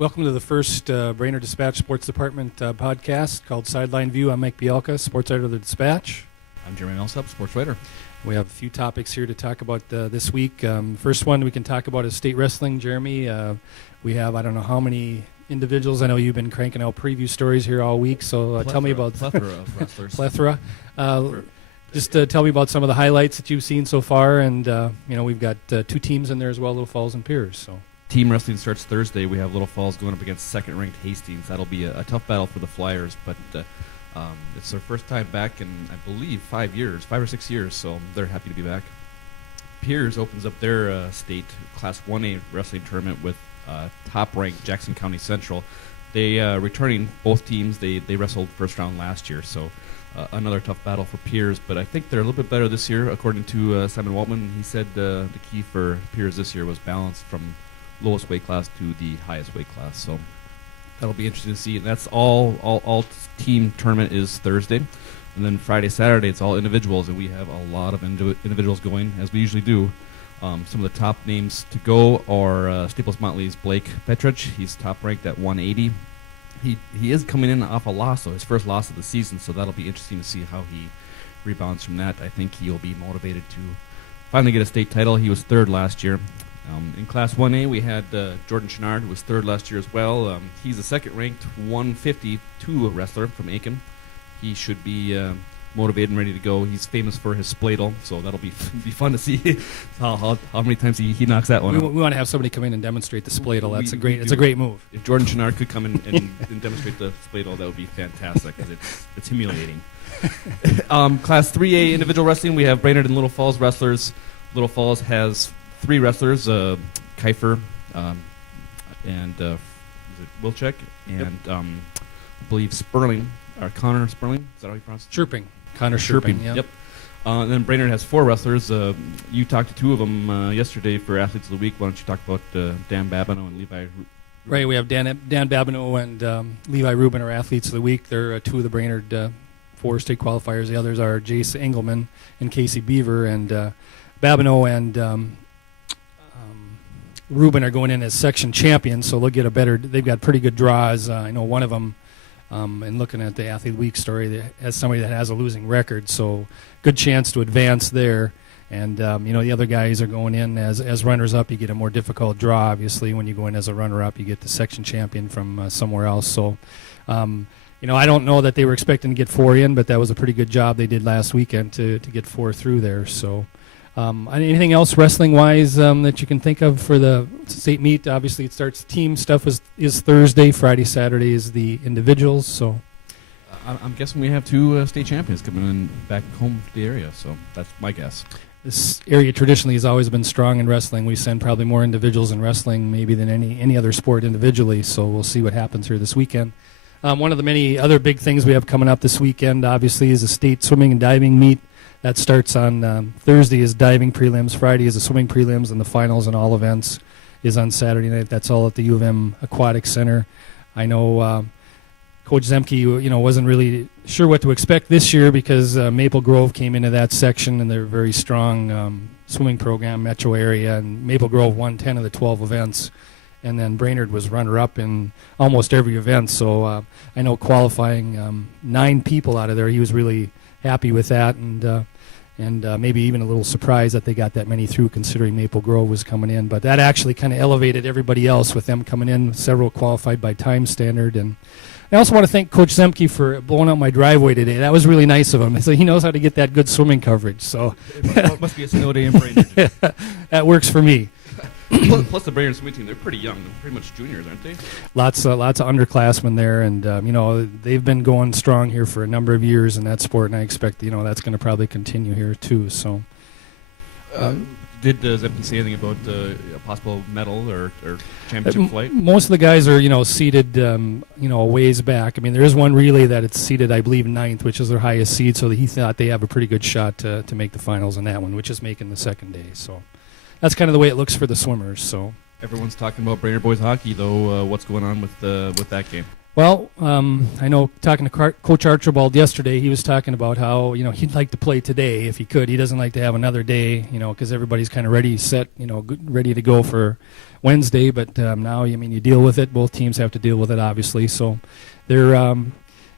Welcome to the first Brainerd Dispatch Sports Department podcast called Sideline View. I'm Mike Bialka, sports editor of the Dispatch. I'm Jeremy Millsop, sports writer. We have a few topics here to talk about this week. First one we can talk about is state wrestling. Jeremy, we have I don't know how many individuals. I know you've been cranking out preview stories here all week, so tell me about plethora of wrestlers. Plethora. Just tell me about some of the highlights that you've seen so far, and we've got two teams in there as well, Little Falls and Piers. So. Team wrestling starts Thursday. We have Little Falls going up against second-ranked Hastings. That'll be a tough battle for the Flyers, but it's their first time back in, I believe, 5 or 6 years, so they're happy to be back. Piers opens up their state Class 1A wrestling tournament with top-ranked Jackson County Central. They returning both teams. They wrestled first round last year, so another tough battle for Piers, but I think they're a little bit better this year, according to Simon Waltman. He said the key for Piers this year was balance from lowest weight class to the highest weight class, so that'll be interesting to see. And that's all team tournament is Thursday, and then Friday, Saturday it's all individuals, and we have a lot of individuals going, as we usually do. Some of the top names to go are Staples Motley's Blake Petrich. He's top ranked at 180. He is coming in off a loss, though, his first loss of the season, so that'll be interesting to see how he rebounds from that. I think he'll be motivated to finally get a state title. He was third last year. In Class 1A, we had Jordan Chenard, who was third last year as well. He's a second-ranked 152 wrestler from Aiken. He should be motivated and ready to go. He's famous for his spladle, so that'll be fun to see how many times he knocks that one out. We want to have somebody come in and demonstrate the spladle. It's a great move. If Jordan Chenard could come in and demonstrate the spladle, that would be fantastic, because it's humiliating. Class 3A individual wrestling, we have Brainerd and Little Falls wrestlers. Little Falls has 3 wrestlers, Kiefer and Wilczek, and I believe Sperling, or Connor Sperling. Is that how you pronounce it? Chirping. Connor Chirping, yep. And then Brainerd has 4 wrestlers. You talked to 2 of them yesterday for Athletes of the Week. Why don't you talk about Dan Babineau and Levi Rubin? Right, we have Dan Babineau and Levi Rubin are Athletes of the Week. They're 2 of the Brainerd 4 state qualifiers. The others are Jace Engelman and Casey Beaver, and Babineau and Rubin are going in as section champions, so they'll get they've got pretty good draws. I know one of them, and looking at the Athlete Week story, as somebody that has a losing record, so good chance to advance there. And the other guys are going in as runners-up. You get a more difficult draw, obviously. When you go in as a runner-up, you get the section champion from somewhere else. So, I don't know that they were expecting to get 4 in, but that was a pretty good job they did last weekend to get 4 through there. So. Anything else wrestling-wise that you can think of for the state meet? Obviously, it starts team stuff is Thursday. Friday, Saturday is the individuals. So, I'm guessing we have 2 state champions coming in back home to the area. So that's my guess. This area traditionally has always been strong in wrestling. We send probably more individuals in wrestling maybe than any other sport individually. So we'll see what happens here this weekend. One of the many other big things we have coming up this weekend, obviously, is a state swimming and diving meet. That starts on Thursday is diving prelims, Friday is the swimming prelims, and the finals and all events is on Saturday night. That's all at the U of M Aquatic Center. I know Coach Zemke, wasn't really sure what to expect this year because Maple Grove came into that section, and they're a very strong swimming program, metro area, and Maple Grove won 10 of the 12 events. And then Brainerd was runner-up in almost every event. So I know qualifying 9 people out of there, he was really happy with that, and maybe even a little surprised that they got that many through, considering Maple Grove was coming in. But that actually kind of elevated everybody else with them coming in, several qualified by time standard. And I also want to thank Coach Zemke for blowing out my driveway today. That was really nice of him. So he knows how to get that good swimming coverage. So it must be a snow day in Brainerd. That works for me. Plus the Brainerd swimming team, they're pretty young. They're pretty much juniors, aren't they? Lots of underclassmen there, and they've been going strong here for a number of years in that sport, and I expect that's going to probably continue here too. So, did Zemke say anything about a possible medal or championship flight? Most of the guys are seated a ways back. I mean, there is one relay that it's seated, I believe, 9th, which is their highest seed. So he thought they have a pretty good shot to make the finals in that one, which is making the second day. So. That's kind of the way it looks for the swimmers. So everyone's talking about Brainerd boys hockey, though. What's going on with that game? Well, I know talking to Coach Archibald yesterday, he was talking about how, he'd like to play today if he could. He doesn't like to have another day, because everybody's kind of ready, set, ready to go for Wednesday. But now, you deal with it. Both teams have to deal with it, obviously. So they're,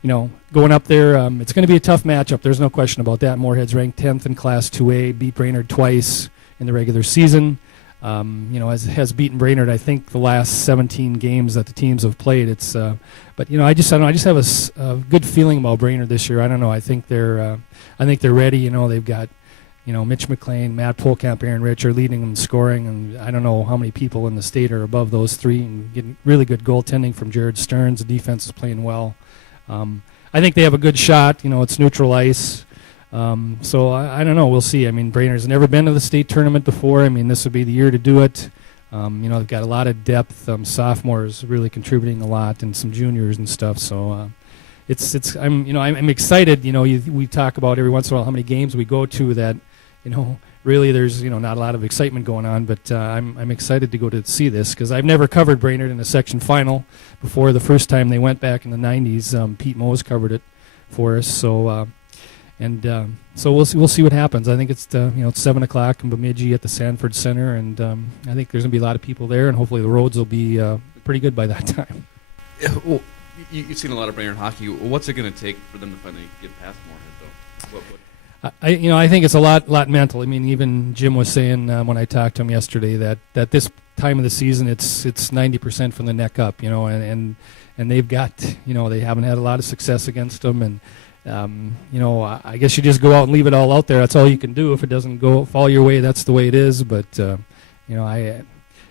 going up there. It's going to be a tough matchup. There's no question about that. Moorhead's ranked 10th in Class 2A, beat Brainerd twice in the regular season. Has beaten Brainerd, I think, the last 17 games that the teams have played. It's, but I just have a good feeling about Brainerd this year. I don't know. I think they're ready. They've got, Mitch McLean, Matt Polkamp, Aaron Rich are leading them in scoring, and I don't know how many people in the state are above those three. And getting really good goaltending from Jared Stearns. The defense is playing well. I think they have a good shot. It's neutral ice. So I don't know. We'll see. Brainerd's never been to the state tournament before. This would be the year to do it. They've got a lot of depth. Sophomores really contributing a lot, and some juniors and stuff. So I'm excited. We talk about every once in a while how many games we go to that, really there's not a lot of excitement going on. But I'm excited to go to see this because I've never covered Brainerd in a section final before. The first time they went back in the 90s, Pete Mose covered it for us. So. So we'll see what happens. I think it's it's 7 o'clock in Bemidji at the Sanford Center, and I think there's going to be a lot of people there, and hopefully the roads will be pretty good by that time. Yeah, well, you've seen a lot of Brainerd hockey. What's it going to take for them to finally get past Moorhead, though? I think it's a lot mental. Even Jim was saying when I talked to him yesterday that this time of the season it's 90% from the neck up, and they've got they haven't had a lot of success against them, and I guess you just go out and leave it all out there. That's all you can do. If it doesn't fall your way, that's the way it is. But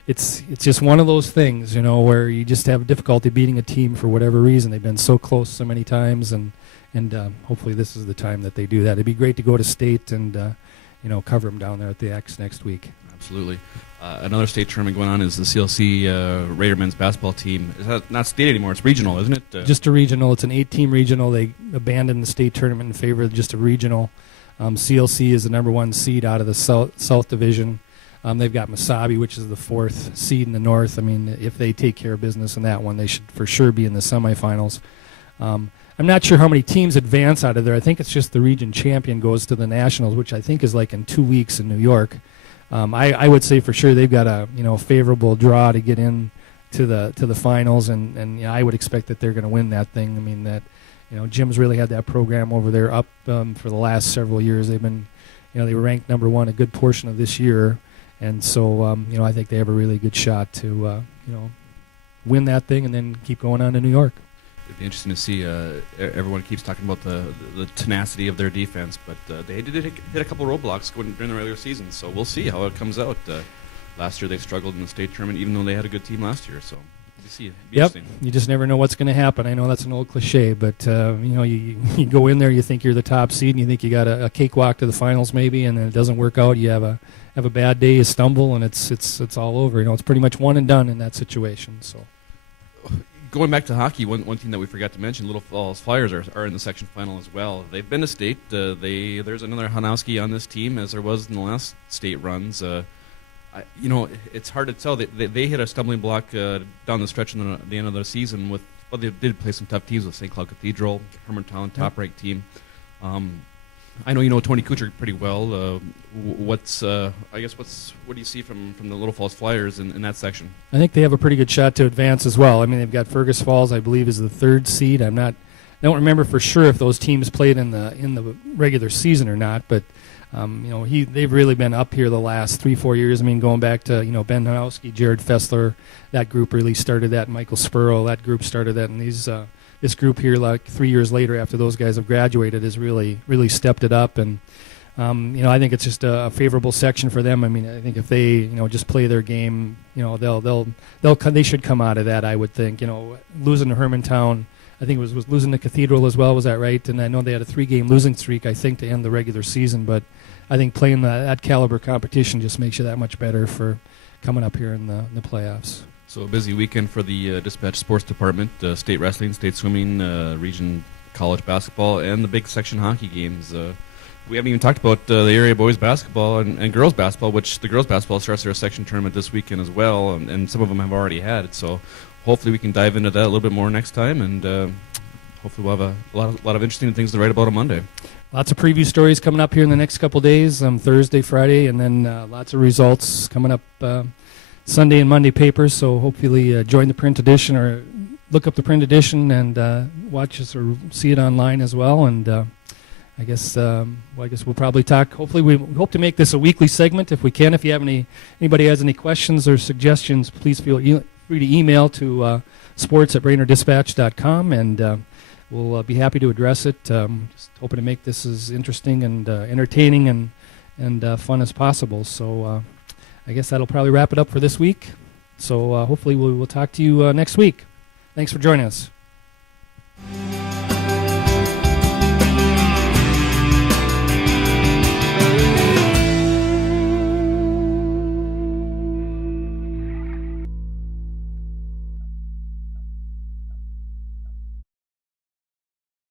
it's just one of those things, where you just have difficulty beating a team for whatever reason. They've been so close so many times, and hopefully this is the time that they do that. It'd be great to go to state and cover them down there at the X next week. Absolutely. Another state tournament going on is the CLC Raider men's basketball team. It's not state anymore. It's regional, isn't it? Just a regional. It's an 8-team regional. They abandoned the state tournament in favor of just a regional. CLC is the number 1 seed out of the South Division. They've got Mesabi, which is the 4th seed in the North. If they take care of business in that one, they should for sure be in the semifinals. I'm not sure how many teams advance out of there. I think it's just the region champion goes to the Nationals, which I think is like in 2 weeks in New York. I would say for sure they've got a favorable draw to get in to the finals, and I would expect that they're going to win that thing. Jim's really had that program over there up for the last several years. They've been, they were ranked number 1 a good portion of this year, and so I think they have a really good shot to win that thing and then keep going on to New York. It'd be interesting to see. Everyone keeps talking about the tenacity of their defense, but they did hit a couple roadblocks during the regular season, so we'll see how it comes out. Last year they struggled in the state tournament, even though they had a good team last year, so we'll see. It'd be interesting. You just never know what's going to happen. I know that's an old cliche, but you go in there, you think you're the top seed, and you think you got a cakewalk to the finals maybe, and then it doesn't work out. You have a bad day, you stumble, and it's all over. It's pretty much one and done in that situation. So. Going back to hockey, one thing that we forgot to mention, Little Falls Flyers are in the section final as well. They've been to state. There's another Hanowski on this team, as there was in the last state runs. It's hard to tell. They hit a stumbling block down the stretch in the end of the season. They did play some tough teams with St. Cloud Cathedral, Hermantown, top-ranked team. I know you know Tony Kuchar pretty well. What do you see from the Little Falls Flyers in that section? I think they have a pretty good shot to advance as well. They've got Fergus Falls, I believe, is the 3rd seed. I don't remember for sure if those teams played in the regular season or not, but they've really been up here the last 3-4 years. Going back to Ben Hanowski, Jared Fessler, that group really started that. Michael Spurrow, that group started that, and this group here, like 3 years later after those guys have graduated, has really stepped it up. And I think it's just a favorable section for them. I think if they just play their game, they should come out of that. I would think. Losing to Hermantown, I think it was losing to Cathedral as well. Was that right? And I know they had a 3-game losing streak, I think, to end the regular season. But I think playing that caliber competition just makes you that much better for coming up here in the playoffs. So a busy weekend for the Dispatch Sports Department, state wrestling, state swimming, region college basketball, and the big section hockey games. We haven't even talked about the area boys basketball and girls basketball, which the girls basketball starts their section tournament this weekend as well, and some of them have already had it. So hopefully we can dive into that a little bit more next time, and hopefully we'll have a lot of interesting things to write about on Monday. Lots of preview stories coming up here in the next couple days, Thursday, Friday, and then lots of results coming up Sunday and Monday papers. So hopefully join the print edition or look up the print edition and watch us or see it online as well. And I guess we'll probably talk. Hopefully we hope to make this a weekly segment if we can. If you have anybody has any questions or suggestions, please feel free to email to sports@brainerddispatch.com, and we'll be happy to address it. Just hoping to make this as interesting and entertaining and fun as possible. So I guess that'll probably wrap it up for this week. So hopefully we'll talk to you next week. Thanks for joining us.